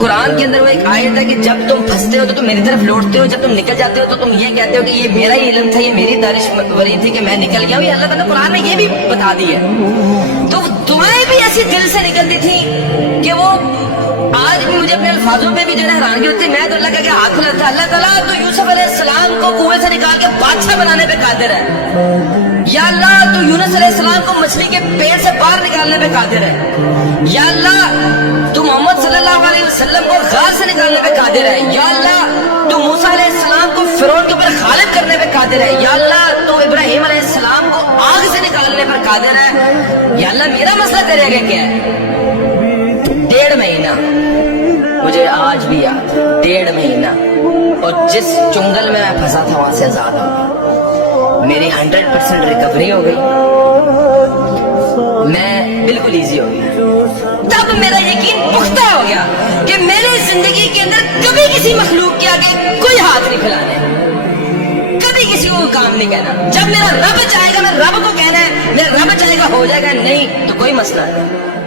قرآن کے اندر وہ ایک آیت ہے کہ جب تم پھنستے ہو تو تم میری طرف لوٹتے ہو، جب تم نکل جاتے ہو تو تم یہ کہتے ہو کہ یہ میرا ہی علم تھا، یہ میری دانشوری تھی کہ میں نکل گیا ہوں۔ یہ اللہ تعالیٰ نے قرآن میں یہ بھی بتا دی ہے۔ تو دعائیں بھی ایسی دل سے نکلتی تھی کہ وہ آج بھی مجھے اپنے الفاظوں پہ بھی جو ہے حیرانگی ہوتی ہے۔ میں تو اللہ کا کیا ہاتھ کھلاتا ہے، اللہ تعالیٰ تو یوسف علیہ السلام کو کنویں سے نکال کے بادشاہ بنانے پہ قادر ہے۔ یا اللہ تو یونس علیہ السلام کو مچھلی کے پیٹ سے باہر نکالنے پہ قادر ہے۔ یا اللہ تو محمد صلی اللہ علیہ وسلم کو غار سے نکالنے پہ قادر ہے۔ یا اللہ تو موسیٰ علیہ السلام کو فرعون کے اوپر غالب کرنے پہ قادر ہے۔ یا اللہ تو ابراہیم علیہ السلام کو آگ سے نکالنے پر قادر ہے۔ یا اللہ میرا مسئلہ تیرے آگے کیا ہے؟ 1.5 مہینہ مجھے آج بھی یاد، 1.5 مہینہ، اور جس چنگل میں پھنسا تھا وہاں سے آزاد ہو گیا۔ میری 100% ریکوری ہو گئی، میں بالکل ایزی ہو گیا۔ تب میرا یقین پختہ ہو گیا کہ میری زندگی کے اندر کبھی کسی مخلوق کے آگے کوئی ہاتھ نہیں پھیلانے، کبھی کسی کو کام نہیں کہنا۔ جب میرا رب چاہے گا میں رب کو کہنا ہے، میرا رب چاہے گا ہو جائے گا، نہیں تو کوئی مسئلہ نہیں۔